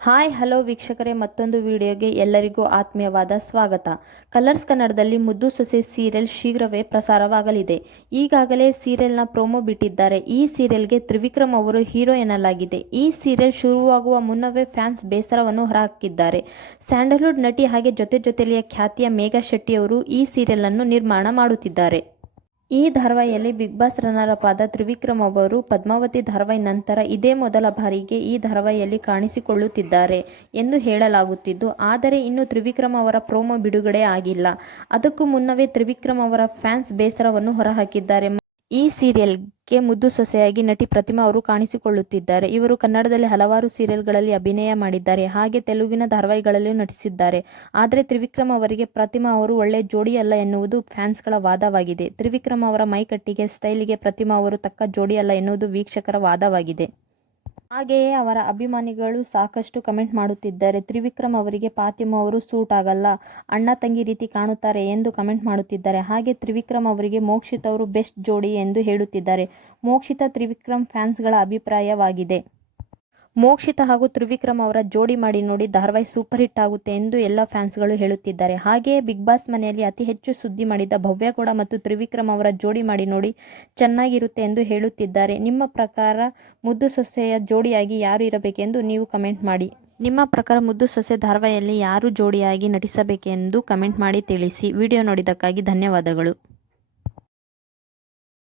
Hi hello ವೀಕ್ಷಕರೇ, ಮತ್ತೊಂದು ವಿಡಿಯೋಗೆ ಎಲ್ಲರಿಗೂ ಆತ್ಮೀಯವಾದ ಸ್ವಾಗತ. ಕಲರ್ಸ್ ಕನ್ನಡದಲ್ಲಿ ಮುದ್ದು ಸೊಸೆ ಸೀರಿಯಲ್ ಶೀಘ್ರವೇ ಪ್ರಸಾರವಾಗಲಿದೆ. ಈಗಾಗಲೇ ಸೀರಿಯಲ್ನ ಪ್ರೋಮೋ ಬಿಟ್ಟಿದ್ದಾರೆ. ಈ ಸೀರಿಯಲ್ಗೆ ತ್ರಿವಿಕ್ರಮ್ ಅವರು ಹೀರೋ ಎನ್ನಲಾಗಿದೆ. ಈ ಸೀರಿಯಲ್ ಶುರುವಾಗುವ ಮುನ್ನವೇ ಫ್ಯಾನ್ಸ್ ಬೇಸರವನ್ನು ಹೊರಹಾಕಿದ್ದಾರೆ. ಸ್ಯಾಂಡಲ್ವುಡ್ ನಟಿ ಹಾಗೆ ಜೊತೆಲಿಯ ಖ್ಯಾತಿಯ ಮೇಘಾ ಶೆಟ್ಟಿ ಅವರು ಈ ಸೀರಿಯಲ್ ಅನ್ನು ನಿರ್ಮಾಣ ಮಾಡುತ್ತಿದ್ದಾರೆ. ಈ ಧಾರಾವಾಹಿಯಲ್ಲಿ ಬಿಗ್ ಬಾಸ್ ರನ್ನರ್ ಅಪ್ ಆದ ತ್ರಿವಿಕ್ರಮ್ ಅವರು ಪದ್ಮಾವತಿ ಧಾರಾವಾಹಿ ನಂತರ ಇದೇ ಮೊದಲ ಬಾರಿಗೆ ಈ ಧಾರಾವಾಹಿಯಲ್ಲಿ ಕಾಣಿಸಿಕೊಳ್ಳುತ್ತಿದ್ದಾರೆ ಎಂದು ಹೇಳಲಾಗುತ್ತಿದ್ದು, ಆದರೆ ಇನ್ನು ತ್ರಿವಿಕ್ರಮ್ ಅವರ ಪ್ರೋಮೋ ಬಿಡುಗಡೆ ಆಗಿಲ್ಲ. ಅದಕ್ಕೂ ಮುನ್ನವೇ ತ್ರಿವಿಕ್ರಮ್ ಅವರ ಫ್ಯಾನ್ಸ್ ಬೇಸರವನ್ನು ಹೊರಹಾಕಿದ್ದಾರೆ. ಈ ಸೀರಿಯಲ್ಗೆ ಮುದ್ದು ಸೊಸೆಯಾಗಿ ನಟಿ ಪ್ರತಿಮಾ ಅವರು ಕಾಣಿಸಿಕೊಳ್ಳುತ್ತಿದ್ದಾರೆ. ಇವರು ಕನ್ನಡದಲ್ಲಿ ಹಲವಾರು ಸೀರಿಯಲ್ಗಳಲ್ಲಿ ಅಭಿನಯ ಮಾಡಿದ್ದಾರೆ, ಹಾಗೆ ತೆಲುಗಿನ ಧಾರಾವಾಹಿಗಳಲ್ಲಿಯೂ ನಟಿಸಿದ್ದಾರೆ. ಆದರೆ ತ್ರಿವಿಕ್ರಮ್ ಅವರಿಗೆ ಪ್ರತಿಮಾ ಅವರು ಒಳ್ಳೆ ಜೋಡಿ ಅಲ್ಲ ಎನ್ನುವುದು ಫ್ಯಾನ್ಸ್ಗಳ ವಾದವಾಗಿದೆ. ತ್ರಿವಿಕ್ರಮ್ ಅವರ ಮೈಕಟ್ಟಿಗೆ, ಸ್ಟೈಲಿಗೆ ಪ್ರತಿಮಾ ಅವರು ತಕ್ಕ ಜೋಡಿ ಅಲ್ಲ ಎನ್ನುವುದು ವೀಕ್ಷಕರ ವಾದವಾಗಿದೆ. ಹಾಗೆಯೇ ಅವರ ಅಭಿಮಾನಿಗಳು ಸಾಕಷ್ಟು ಕಮೆಂಟ್ ಮಾಡುತ್ತಿದ್ದಾರೆ. ತ್ರಿವಿಕ್ರಮ್ ಅವರಿಗೆ ಫಾತಿಮಾ ಅವರು ಸೂಟ್ ಆಗಲ್ಲ, ಅಣ್ಣ ತಂಗಿ ರೀತಿ ಕಾಣುತ್ತಾರೆ ಎಂದು ಕಮೆಂಟ್ ಮಾಡುತ್ತಿದ್ದಾರೆ. ಹಾಗೆ ತ್ರಿವಿಕ್ರಮ್ ಅವರಿಗೆ ಮೋಕ್ಷಿತ್ ಅವರು ಬೆಸ್ಟ್ ಜೋಡಿ ಎಂದು ಹೇಳುತ್ತಿದ್ದಾರೆ. ಮೋಕ್ಷಿತಾ ತ್ರಿವಿಕ್ರಮ್ ಫ್ಯಾನ್ಸ್ಗಳ ಅಭಿಪ್ರಾಯವಾಗಿದೆ. ಮೋಕ್ಷಿತಾ ಹಾಗೂ ತ್ರಿವಿಕ್ರಮ್ ಅವರ ಜೋಡಿ ಮಾಡಿ ನೋಡಿ, ಧಾರಾವಾಹಿ ಸೂಪರ್ ಹಿಟ್ ಆಗುತ್ತೆ ಎಂದು ಎಲ್ಲ ಫ್ಯಾನ್ಸ್ಗಳು ಹೇಳುತ್ತಿದ್ದಾರೆ. ಹಾಗೆಯೇ ಬಿಗ್ ಬಾಸ್ ಮನೆಯಲ್ಲಿ ಅತಿ ಹೆಚ್ಚು ಸುದ್ದಿ ಮಾಡಿದ ಭವ್ಯ ಗೌಡ ಮತ್ತು ತ್ರಿವಿಕ್ರಮ್ ಅವರ ಜೋಡಿ ಮಾಡಿ ನೋಡಿ, ಚೆನ್ನಾಗಿರುತ್ತೆ ಎಂದು ಹೇಳುತ್ತಿದ್ದಾರೆ. ನಿಮ್ಮ ಪ್ರಕಾರ ಮುದ್ದು ಸೊಸೆಯ ಜೋಡಿಯಾಗಿ ಯಾರು ಇರಬೇಕೆಂದು ನೀವು ಕಮೆಂಟ್ ಮಾಡಿ. ನಿಮ್ಮ ಪ್ರಕಾರ ಮುದ್ದು ಸೊಸೆ ಧಾರಾವಾಹಿಯಲ್ಲಿ ಯಾರು ಜೋಡಿಯಾಗಿ ನಟಿಸಬೇಕೆಂದು ಕಮೆಂಟ್ ಮಾಡಿ ತಿಳಿಸಿ. ವಿಡಿಯೋ ನೋಡಿದ್ದಕ್ಕಾಗಿ ಧನ್ಯವಾದಗಳು.